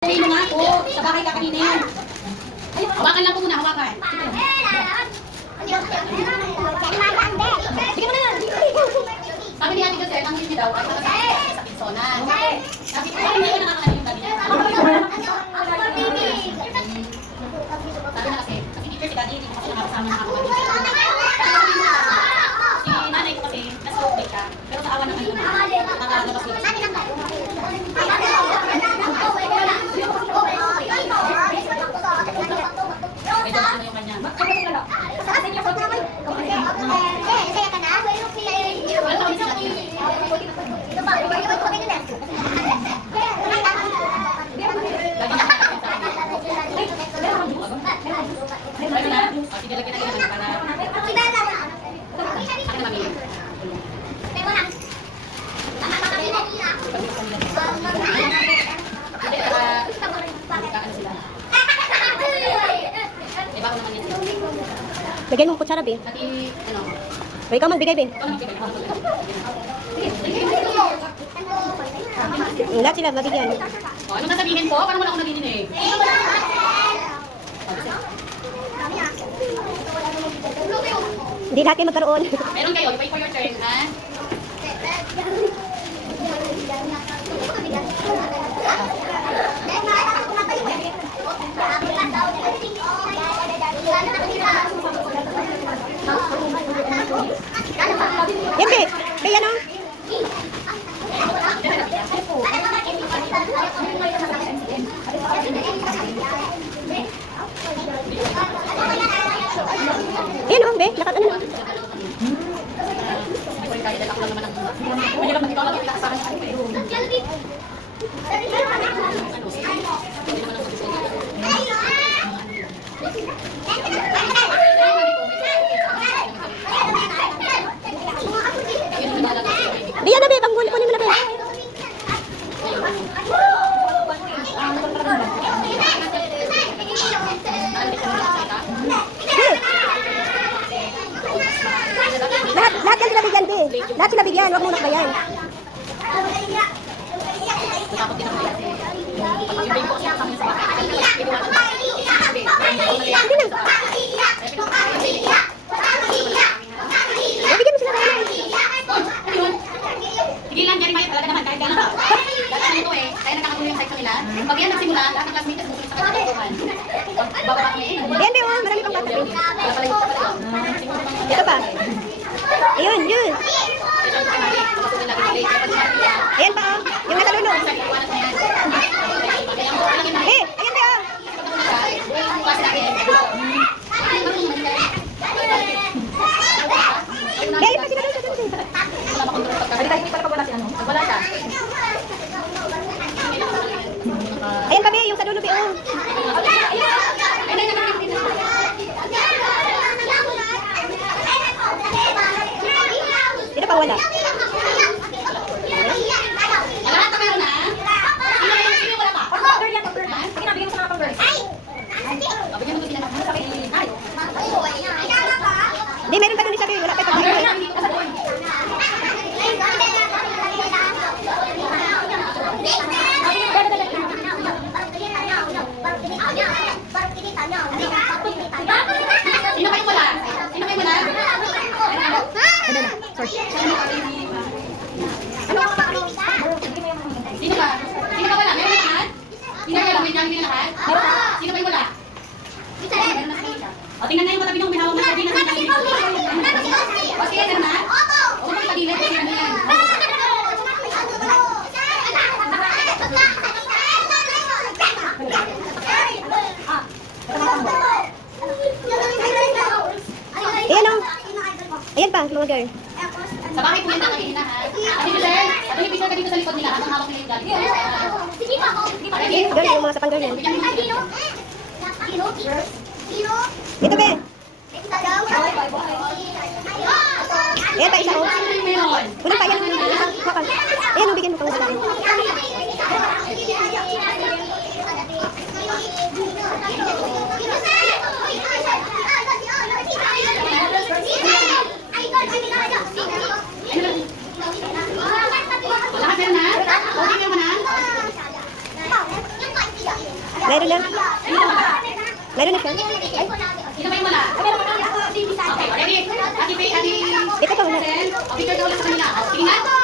Sino nga po? Sa bahay ka kanina yan. Hawakan lang po muna, hawakan. Sige mo na. Sabi ni Ate Jose, ang hindi daw ay matasakit sa pinsona. Sabi ko, hindi ko nakakalan yung gabi niya. Sabi na kasi teacher si Daddy, hindi ko kasi nakakasama na ako. Si nanay ko kasi, nasa-obey siya. Pero sa awa ng ano, nakalabas dito. Medyo ano yung kanya. Bigay mo kutsara, Bin. O, ikaw magbigay, Bin. Lahat sila mabigyan. Ano sasabihin ko? Parang wala akong nagiginig. Hindi lahat kayo magkaroon. Meron kayo, wait for your turn, ha? Yan, Bin. Bin, ano? Yan, oh, Bin. Lakat, ano? Mahirap na ikaw lang yung sa akin. Bin, ano, Bin? Pangguli, kunin mo na, Bin. Lahat yan sila bigyan, Bin. Lahat sila bigyan. Huwag mo nakbayan. Takot din ako kasi. Kapag yung ko siya kami sa bahay. Bigyan mo sila kaya. Hindi lang yan, Maya, talaga naman, kahit gano'n ba? Dahil ito eh, kaya nagkakatuloy yung site nila. Pag yan nagsimula, lahat ng classmates bukod sa katutuhan. Bababa kami eh. Yan, Bin, oh. Marami pang bata, Bin. Wala pala yung Ito pa. Ayun, yun. Ayan pa, oh. Yung natalunod. Eh, ayan pa, oh. Eh, ayun pa sila doon. Ayan pa, Bin, yung sa dulo, Bin, oh. Ito pa, wala. Lahat na meron na? Sino wala pa? Bigyan mo to sila. Hindi, meron pa doon isa, Bin. Wala pa ito. Sino kayo wala? Sino kayo wala? Sino ba? Sino ba wala? Meron lahat? Sino kayo wala? May dami nila lahat? Sino kayo wala? O, tingnan na yung matabi ng umihawang na sabi na sa dami. O, sige, meron na? O, magpagilid kasi ano yan. Ayan, oh. Ayan pa, mga girl. Sa bahay po yan na kanina ha. Ate Giselle, ito yung picture ka dito sa likod nila. Habang hawak nila yung galing. Girl, yung mga sa pang-girl yan. Ito, Bin. Ayan pa, isa, oh. Meron. Kunin pa, yan. Hawakan. Ayan, oh, bigyan mo pang isa. Lahat meron na? Okay, meron na? Meron na. Meron na siya. Ay, Sinabay mo na. Okay, ready? Ate Faye, ate... ito pa wala. O, picture ka ulit sa kanila. O, sige nga.